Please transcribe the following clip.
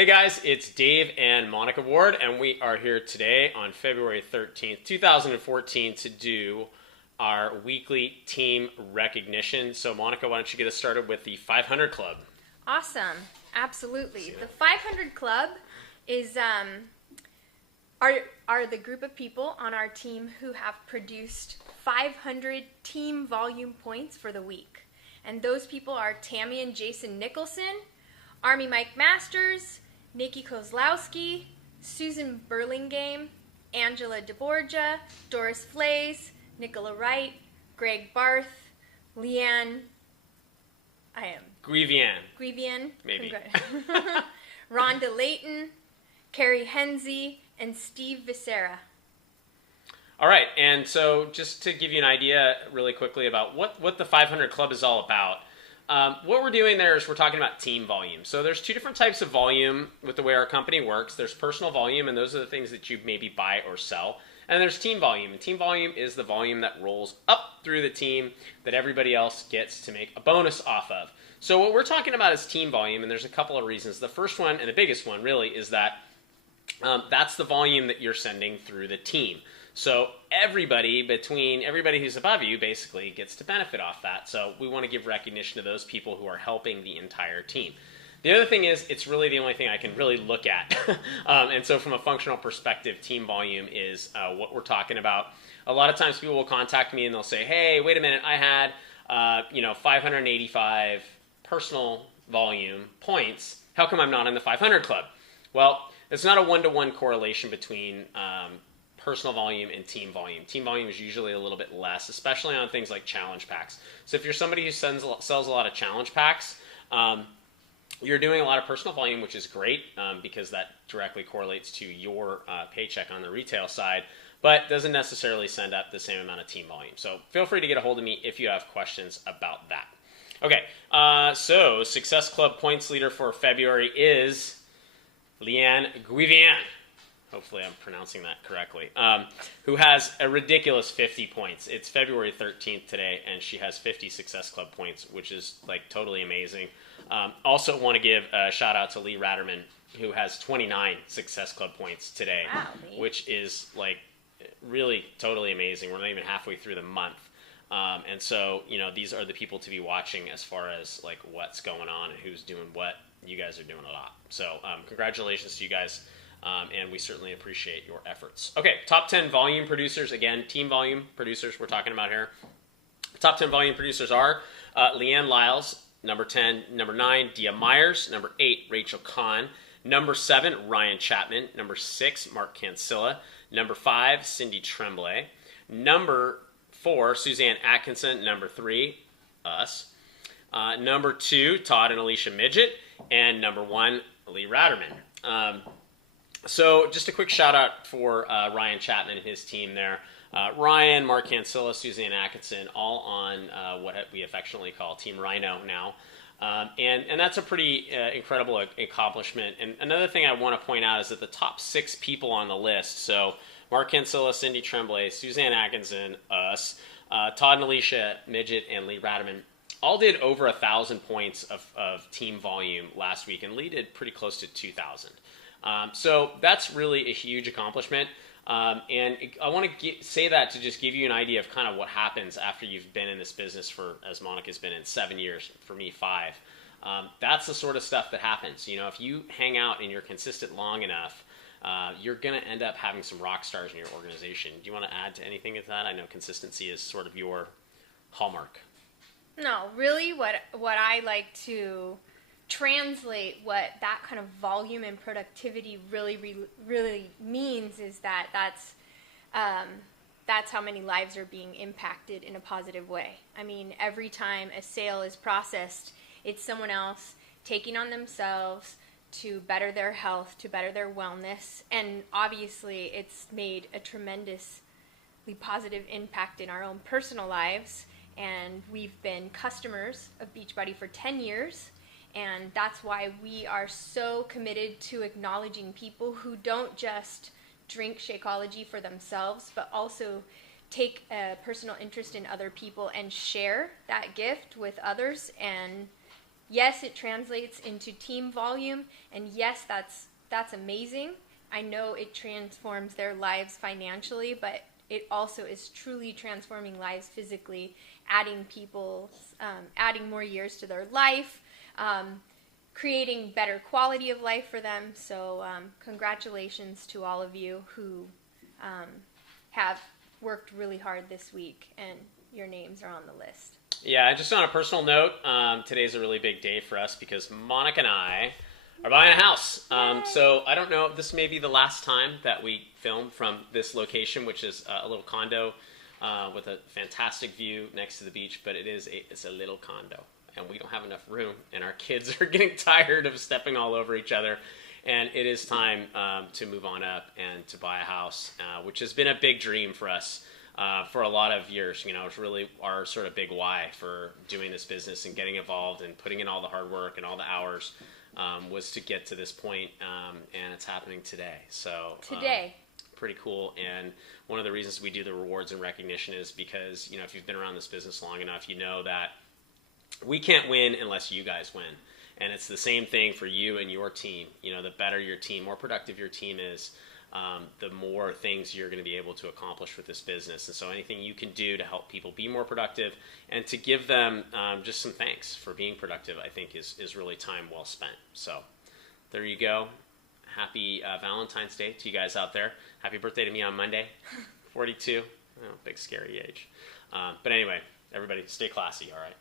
Hey guys, it's Dave and Monica Ward, and we are here today on February 13th, 2014 to do our weekly team recognition. So Monica, why don't you get us started with the 500 Club? Awesome. Absolutely. The 500 Club is are the group of people on our team who have produced 500 team volume points for the week. And those people are Tammy and Jason Nicholson, Army Mike Masters, Nikki Kozlowski, Susan Burlingame, Angela DeBorgia, Doris Flays, Nicola Wright, Greg Barth, Liane Grivian. Maybe. Rhonda Layton, Carrie Henze, and Steve Viscera. All right, and so just to give you an idea really quickly about what the 500 Club is all about, what we're doing there is we're talking about team volume. So there's two different types of volume with the way our company works. There's personal volume, and those are the things that you maybe buy or sell. And there's team volume, and team volume is the volume that rolls up through the team that everybody else gets to make a bonus off of. So what we're talking about is team volume, and there's a couple of reasons. The first one, and the biggest one really, is that that's the volume that you're sending through the team. So everybody who's above you basically gets to benefit off that. So we want to give recognition to those people who are helping the entire team. The other thing is, it's really the only thing I can really look at. And so from a functional perspective, team volume is what we're talking about. A lot of times people will contact me and they'll say, hey, wait a minute, I had 585 personal volume points. How come I'm not in the 500 Club? Well, it's not a one-to-one correlation between personal volume and team volume. Team volume is usually a little bit less, especially on things like challenge packs. So if you're somebody who sells a lot of challenge packs, you're doing a lot of personal volume, which is great because that directly correlates to your paycheck on the retail side, but doesn't necessarily send up the same amount of team volume. So feel free to get a hold of me if you have questions about that. Okay, so Success Club points leader for February is Liane Liles. Hopefully I'm pronouncing that correctly, who has a ridiculous 50 points. It's February 13th today, and she has 50 Success Club points, which is like totally amazing. Also want to give a shout out to Lee Ratterman, who has 29 Success Club points today, wow, which is like really totally amazing. We're not even halfway through the month. And so, these are the people to be watching as far as like what's going on and who's doing what. You guys are doing a lot. So congratulations to you guys. And we certainly appreciate your efforts. Okay, top 10 volume producers. Again, team volume producers we're talking about here. Top 10 volume producers are Liane Liles, number 10. Number 9, Dea Myers. Number 8, Rachel Conn. Number 7, Ryan Chapman. Number 6, Marc Cancilla. Number 5, Cindy Tremblay. Number 4, Suzanne Atkinson. Number 3, us. Number 2, Todd and Alisha Midgett. And number 1, Lee Ratterman. So just a quick shout out for Ryan Chapman and his team there. Ryan, Marc Cancilla, Suzanne Atkinson, all on what we affectionately call Team Rhino now. And that's a pretty incredible accomplishment. And another thing I want to point out is that the top 6 people on the list, so Marc Cancilla, Cindy Tremblay, Suzanne Atkinson, us, Todd and Alisha Midgett, and Lee Ratterman, all did over 1,000 points of team volume last week, and Lee did pretty close to 2,000. So that's really a huge accomplishment. And I want to say that to just give you an idea of kind of what happens after you've been in this business for, as Monica's been in, 7 years, for me 5. That's the sort of stuff that happens. If you hang out and you're consistent long enough, you're going to end up having some rock stars in your organization. Do you want to add to anything to that? I know consistency is sort of your hallmark. No, really what I like to translate what that kind of volume and productivity really means is that that's how many lives are being impacted in a positive way. I mean, every time a sale is processed, it's someone else taking on themselves to better their health, to better their wellness, and obviously it's made a tremendously positive impact in our own personal lives. And we've been customers of Beachbody for 10 years, and that's why we are so committed to acknowledging people who don't just drink Shakeology for themselves, but also take a personal interest in other people and share that gift with others and yes, it translates into team volume, and yes, that's amazing. I know it transforms their lives financially, but it also is truly transforming lives physically, adding more years to their life, creating better quality of life for them. So congratulations to all of you who have worked really hard this week, and your names are on the list. Yeah, just on a personal note, today's a really big day for us because Monica and I are buying a house. So I don't know, this may be the last time that we film from this location, which is a little condo with a fantastic view next to the beach, but it's a little condo, and we don't have enough room, and our kids are getting tired of stepping all over each other, and it is time to move on up and to buy a house, which has been a big dream for us. For a lot of years, it's really our sort of big why for doing this business and getting involved and putting in all the hard work and all the hours was to get to this point, and it's happening today. So pretty cool. And one of the reasons we do the rewards and recognition is because, if you've been around this business long enough, you know that we can't win unless you guys win. And it's the same thing for you and your team. The better your team, more productive your team is, the more things you're going to be able to accomplish with this business. And so anything you can do to help people be more productive and to give them just some thanks for being productive, I think is really time well spent. So there you go. Happy Valentine's Day to you guys out there. Happy birthday to me on Monday, 42. Big scary age. But anyway, everybody stay classy, all right?